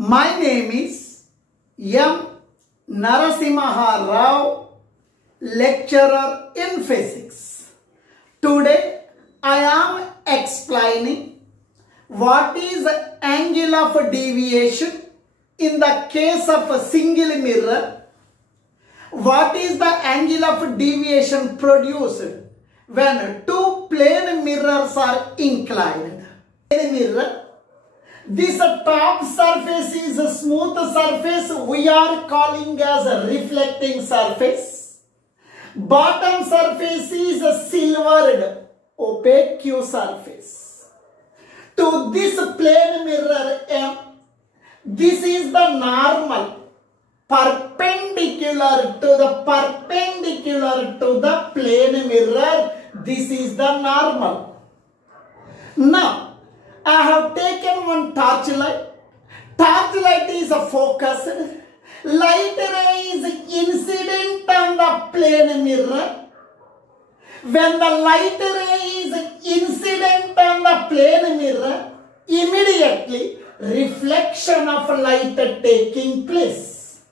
My name is M. NARASIMHARAO, lecturer in physics. Today I am explaining what is angle of deviation in the case of a single mirror. What is the angle of deviation produced when two plane mirrors are inclined? This top surface is a smooth surface, we are calling as a reflecting surface. Bottom surface is a silvered opaque surface. To this plane mirror M, this is the normal perpendicular to the plane mirror. This is the normal. Now I have taken one torchlight. Torchlight is focused. Light ray is incident on the plane mirror. When the light ray is incident on the plane mirror, immediately reflection of light taking place.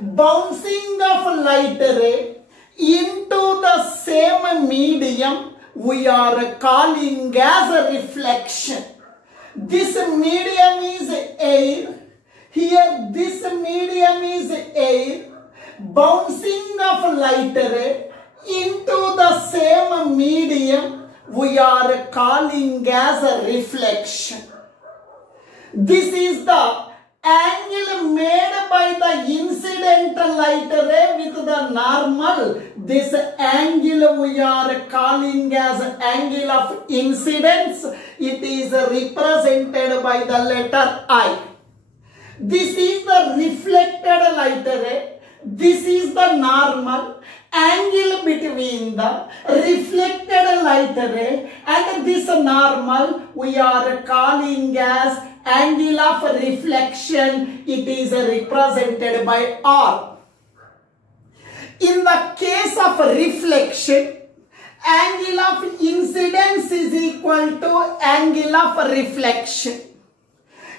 Bouncing of light ray into the same medium we are calling as a reflection. This medium is air. Here this medium is air. Bouncing of light ray into the same medium we are calling as a reflection. This is the angle made by the incident light ray with the normal. This angle we are calling as angle of incidence. It is represented by the letter I. This is the reflected light ray. This is the normal angle between the reflected light ray and this normal we are calling as angle of reflection. It is represented by R. In the case of reflection, angle of incidence is equal to angle of reflection.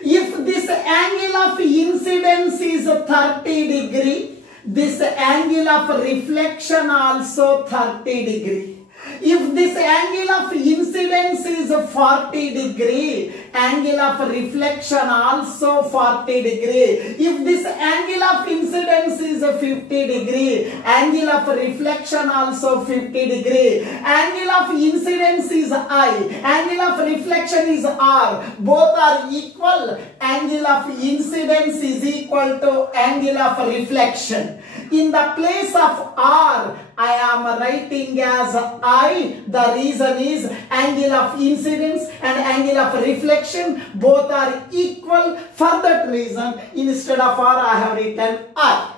If this angle of incidence is 30 degree, this angle of reflection also 30 degree. If this angle of incidence is 40 degree, angle of reflection also 40 degree. If this angle of incidence is 50 degree, angle of reflection also 50 degree. Angle of incidence is I, angle of reflection is R. Both are equal. Angle of incidence is equal to angle of reflection. In the place of R, I am writing as I. The reason is angle of incidence and angle of reflection both are equal. For that reason, instead of R, I have written I.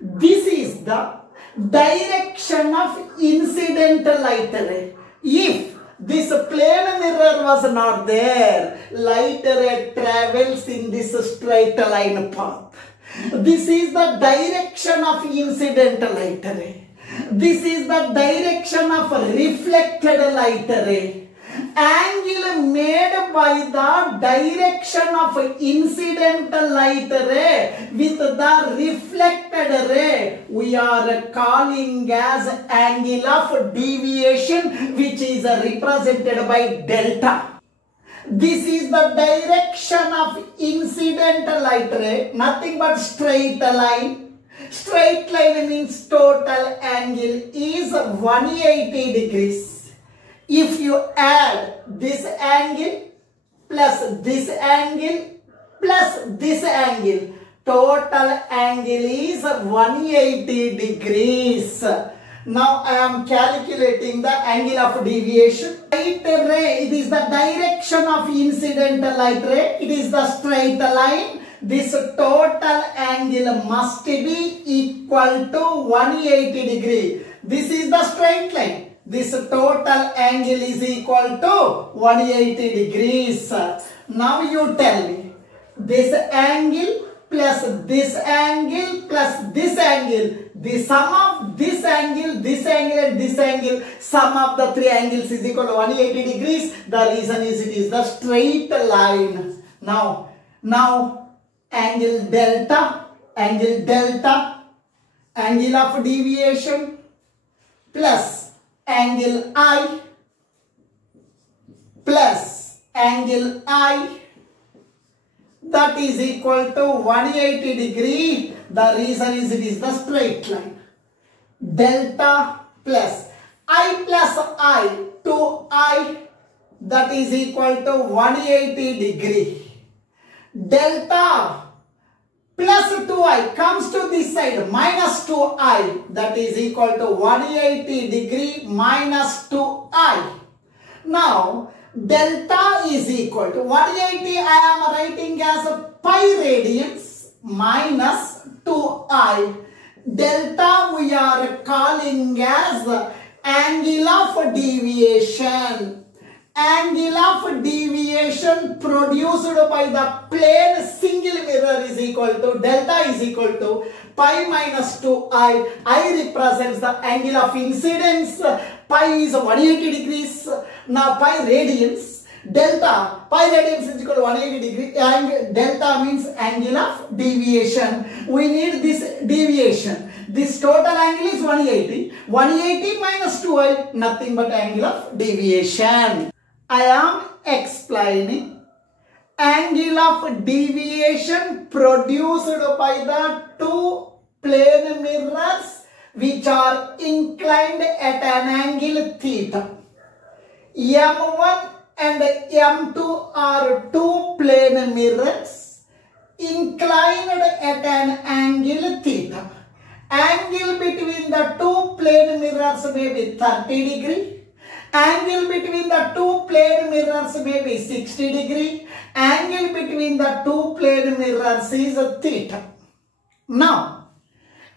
This is the direction of incident light ray. If this plane mirror was not there, light ray travels in this straight line path. This is the direction of incident light ray. This is the direction of reflected light ray. Angle made by the direction of incident light ray with the reflected ray we are calling as angle of deviation, which is represented by delta. This is the direction of incident light ray, nothing but straight line. Straight line means total angle is 180 degrees. If you add this angle plus this angle plus this angle, total angle is 180 degrees. Now I am calculating the angle of deviation. Light ray, it is the direction of incident light ray. It is the straight line. This total angle must be equal to 180 degree. This is the straight line. This total angle is equal to 180 degrees. Now you tell me, this angle plus this angle plus this angle, the sum of this angle and this angle, sum of the three angles is equal to 180 degrees. The reason is it is the straight line. Now angle delta, angle of deviation plus angle I plus angle I, that is equal to 180 degree. The reason is it is the straight line. Delta plus I plus I to I, that is equal to 180 degree. Delta plus 2i comes to this side, minus 2i, that is equal to 180 degree minus 2i. Now delta is equal to 180, I am writing as pi radians minus 2i. Delta we are calling as angle of deviation. Angle of deviation produced by the plane single mirror is equal to, delta is equal to pi minus 2i. I represents the angle of incidence. Pi is 180 degrees. Now pi radians. Delta, pi radians is equal to 180 degree. And delta means angle of deviation. We need this deviation. This total angle is 180. 180 minus 2i, nothing but angle of deviation. I am explaining angle of deviation produced by the two plane mirrors which are inclined at an angle theta. M1 and M2 are two plane mirrors inclined at an angle theta. Angle between the two plane mirrors may be 30 degree. Angle between the two plane mirrors may be 60 degree. Angle between the two plane mirrors is theta. Now,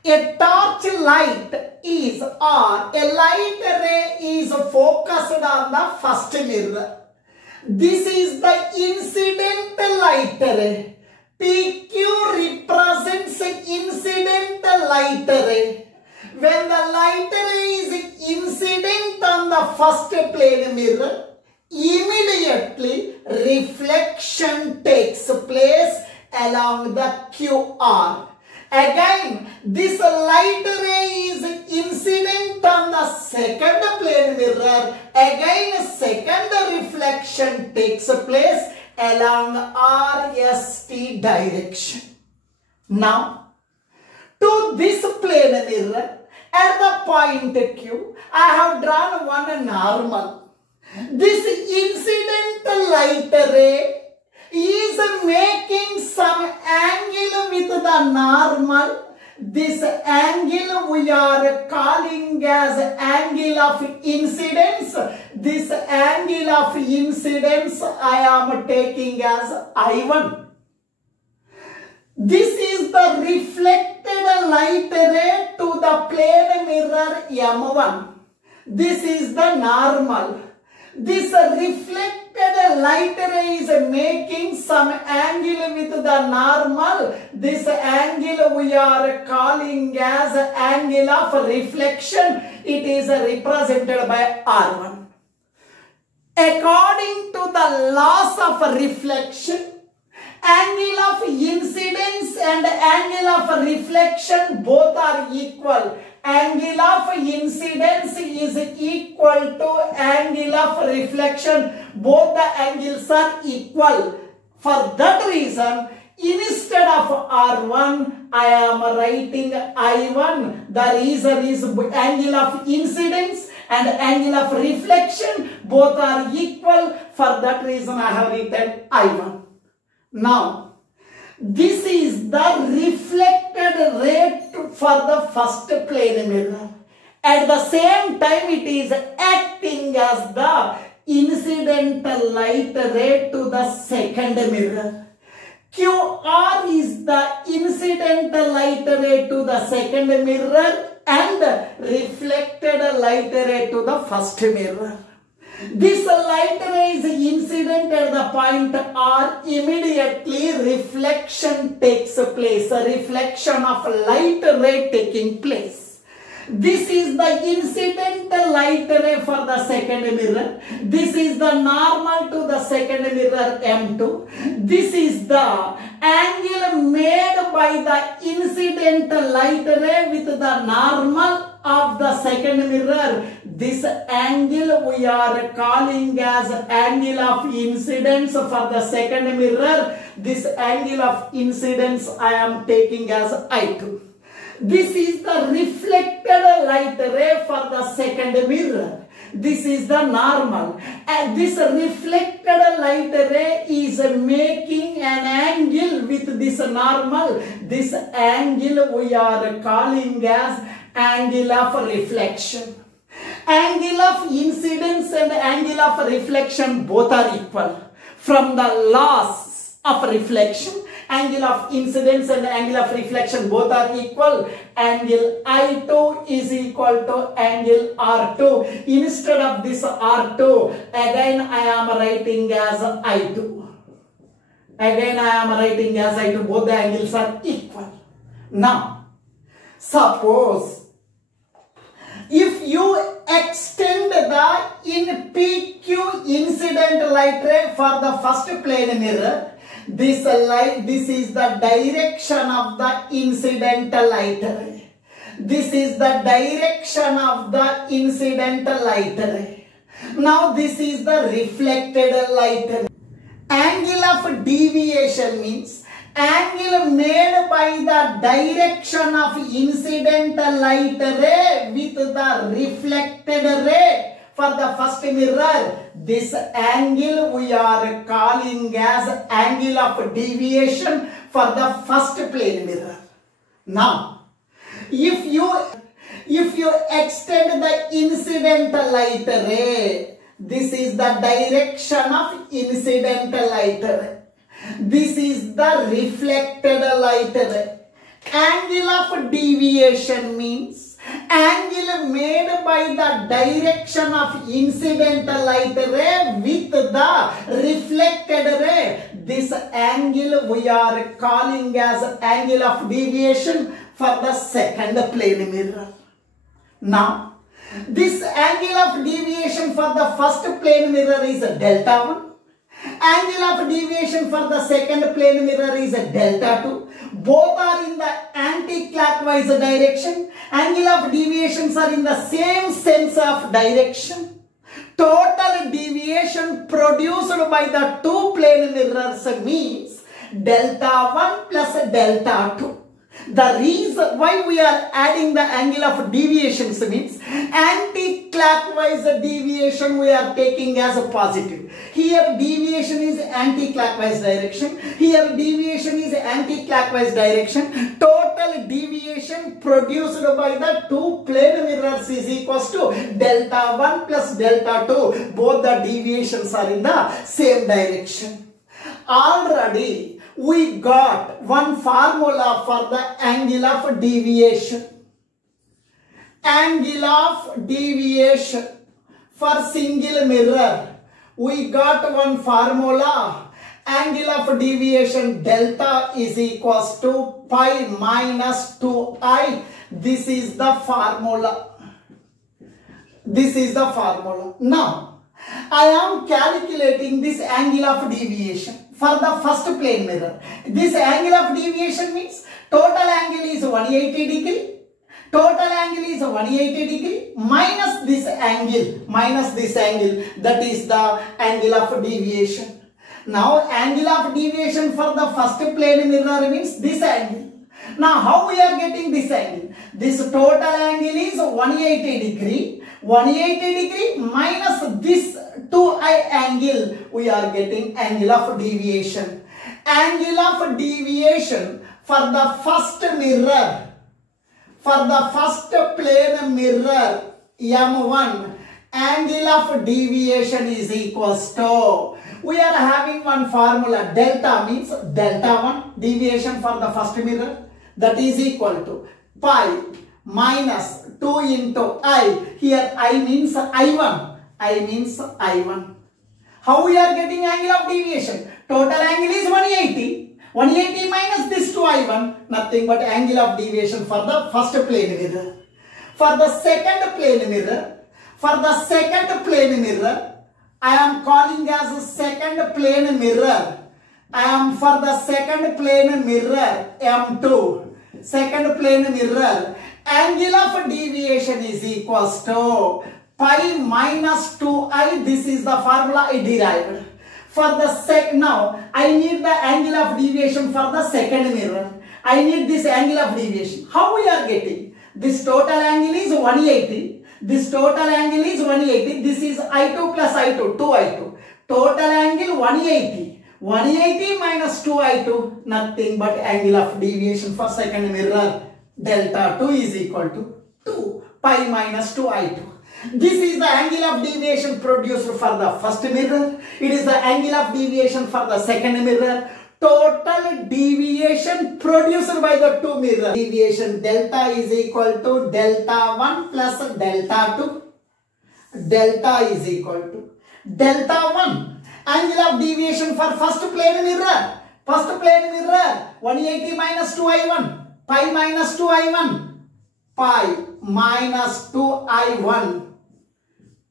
a torch light is, or a light ray is focused on the first mirror. This is the incident light ray. PQ represents incident light ray. When the light ray is incident on the first plane mirror, immediately reflection takes place along the QR. Again, this light ray is incident on the second plane mirror. Again, second reflection takes place along RST direction. Now, to this plane mirror, at the point Q, I have drawn one normal. This incident light ray is making some angle with the normal. This angle we are calling as angle of incidence. This angle of incidence I am taking as I1. This is the reflected light ray to the plane mirror M1. This is the normal. This reflected light ray is making some angle with the normal. This angle we are calling as angle of reflection. It is represented by R1. According to the laws of reflection, angle of incidence and angle of reflection both are equal. Angle of incidence is equal to angle of reflection. Both the angles are equal. For that reason, instead of R1, I am writing I1. The reason is angle of incidence and angle of reflection both are equal. For that reason, I have written I1. Now, this is the reflected ray for the first plane mirror. At the same time, it is acting as the incident light ray to the second mirror. QR is the incident light ray to the second mirror and reflected light ray to the first mirror. This light ray is incident at the point R. Immediately reflection takes place. A reflection of light ray taking place. This is the incident light ray for the second mirror. This is the normal to the second mirror M2. This is the angle by the incident light ray with the normal of the second mirror. This angle we are calling as angle of incidence for the second mirror. This angle of incidence I am taking as I2. This is the reflected light ray for the second mirror. This is the normal, and this reflected light ray is making an angle with this normal. This angle we are calling as angle of reflection. Angle of incidence and angle of reflection both are equal. From the laws of reflection, angle of incidence and angle of reflection both are equal. Angle I2 is equal to angle R2. Instead of this R2, again I am writing as I2. Again I am writing as I2. Both the angles are equal. Now, suppose if you extend the in PQ incident light ray for the first plane mirror, this is the direction of the incident light ray. This is the direction of the incident light ray. Now this is the reflected light ray. Angle of deviation means angle made by the direction of incident light ray with the reflected ray. For the first mirror, this angle we are calling as angle of deviation for the first plane mirror. Now, if you extend the incident light ray, this is the direction of incident light ray. This is the reflected light ray. Angle of deviation means angle made by the direction of incident light ray with the reflected ray. This angle we are calling as angle of deviation for the second plane mirror. Now, this angle of deviation for the first plane mirror is delta 1. Angle of deviation for the second plane mirror is delta 2. Both are in the anti-clockwise direction. Angle of deviations are in the same sense of direction. Total deviation produced by the two plane mirrors means delta 1 plus delta 2. The reason why we are adding the angle of deviations means anti-clockwise deviation we are taking as a positive. Here deviation is anti-clockwise direction. Here deviation is anti-clockwise direction. Total deviation produced by the two plane mirrors is equals to delta 1 plus delta 2. Both the deviations are in the same direction. Already we got one formula for the angle of deviation. Angle of deviation for single mirror. We got one formula. Angle of deviation delta is equals to pi minus 2i. This is the formula. This is the formula. Now, I am calculating this angle of deviation for the first plane mirror. This angle of deviation means total angle is 180 degree. Total angle is 180 degree minus this angle. That is the angle of deviation. Now angle of deviation for the first plane mirror means this angle. Now how we are getting this angle? This total angle is 180 degree. 180 degree minus this 2i angle, we are getting angle of deviation. Angle of deviation for the first mirror, for the first plane mirror M1, angle of deviation is equals to, we are having one formula, delta means delta 1 deviation for the first mirror, that is equal to pi minus 2 into I. Here I means I1. I means I1. How we are getting angle of deviation? Total angle is 180. 180 minus this 2I1. Nothing but angle of deviation for the first plane mirror. For the second plane mirror, I am calling as second plane mirror. For the second plane mirror M2, second plane mirror, angle of deviation is equals to pi minus 2i. This is the formula I derived. For the now I need the angle of deviation for the second mirror. I need this angle of deviation. How we are getting? This total angle is 180. This total angle is 180. This is I2 plus I2, 2I2. Total angle 180. 180 minus 2I2, nothing but angle of deviation for second mirror. Delta 2 is equal to 2 pi minus 2I2. This is the angle of deviation produced for the first mirror. It is the angle of deviation for the second mirror. Total deviation produced by the two mirrors. Deviation delta is equal to delta 1 plus delta 2. Delta is equal to delta 1. Angle of deviation for first plane mirror. First plane mirror 180 minus 2I1. Pi minus 2I1. Pi minus 2I1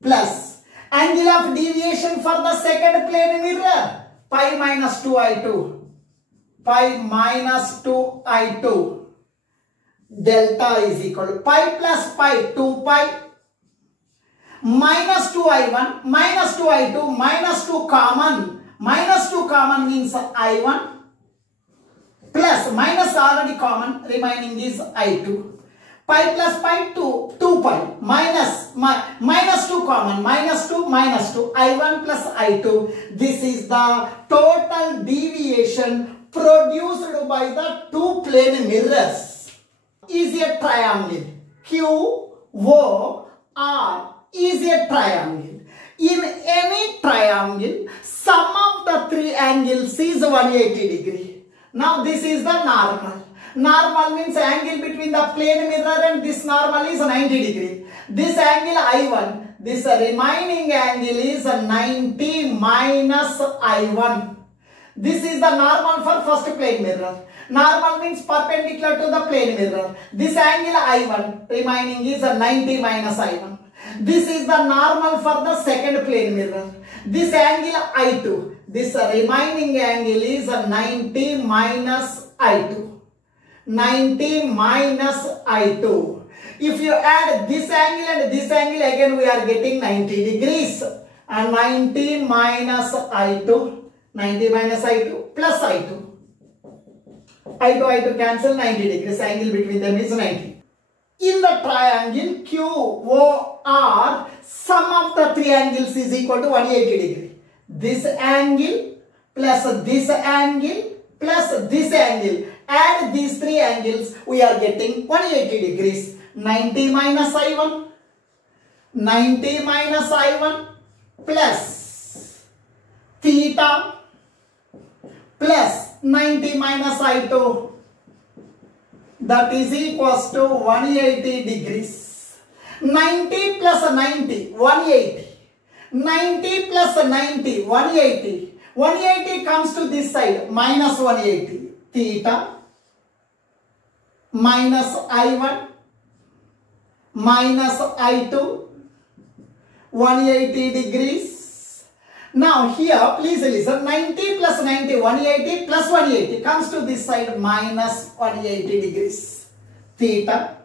plus angle of deviation for the second plane mirror. Pi minus 2I2. Pi minus 2I2. Delta is equal to pi plus pi 2 pi. Minus 2I1, minus 2I2, minus 2 common. Minus 2 common means I1. Plus, minus already common, remaining is I2. Pi plus pi 2 pi. Minus 2 common, minus 2, I1 plus I2. This is the total deviation produced by the two plane mirrors. Is a triangle. QOR is a triangle. In any triangle, sum of the three angles is 180 degree. Now this is the normal. Normal means angle between the plane mirror and this normal is 90 degree. This angle I1, this remaining angle is 90 minus I1. This is the normal for first plane mirror. Normal means perpendicular to the plane mirror. This angle I1, remaining is 90 minus I1. This is the normal for the second plane mirror. This angle I2, this remaining angle is 90 minus I2. 90 minus I2. If you add this angle and this angle, again we are getting 90 degrees. And 90 minus I2, 90 minus I2 plus I2. I2 cancel, 90 degrees. Angle between them is 90. In the triangle QOR, sum of the three angles is equal to 180 degree. This angle plus this angle plus this angle. Add these three angles, we are getting 180 degrees. 90 minus I1. 90 minus I1 plus theta plus 90 minus I2. That is equals to 180 degrees. 90 plus 90, 180. 90 plus 90, 180. 180 comes to this side, minus 180. Theta minus I1 minus I2, 180 degrees. Now here, please listen, 90 plus 90, 180 plus 180 comes to this side, minus 180 degrees. Theta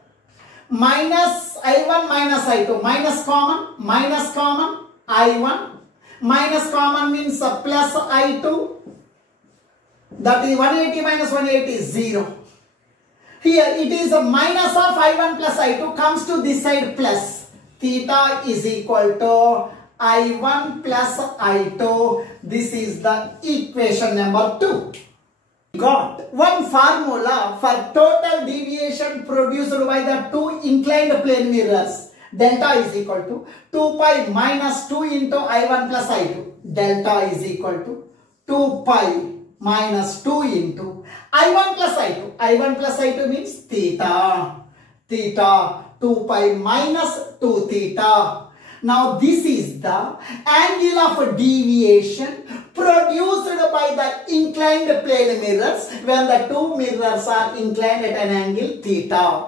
minus I1 minus I2, minus common, I1, minus common means plus I2. That is 180 minus 180 is 0. Here it is a minus of I1 plus I2 comes to this side plus. Theta is equal to I1 plus I2. This is the equation number 2. Got one formula for total deviation produced by the two inclined plane mirrors. Delta is equal to 2 pi minus 2 into I1 plus I2. Delta is equal to 2 pi minus 2 into I1 plus I2. I1 plus I2 means theta. Theta 2 pi minus 2 theta. Now this is the angle of deviation produced by the inclined plane mirrors when the two mirrors are inclined at an angle theta.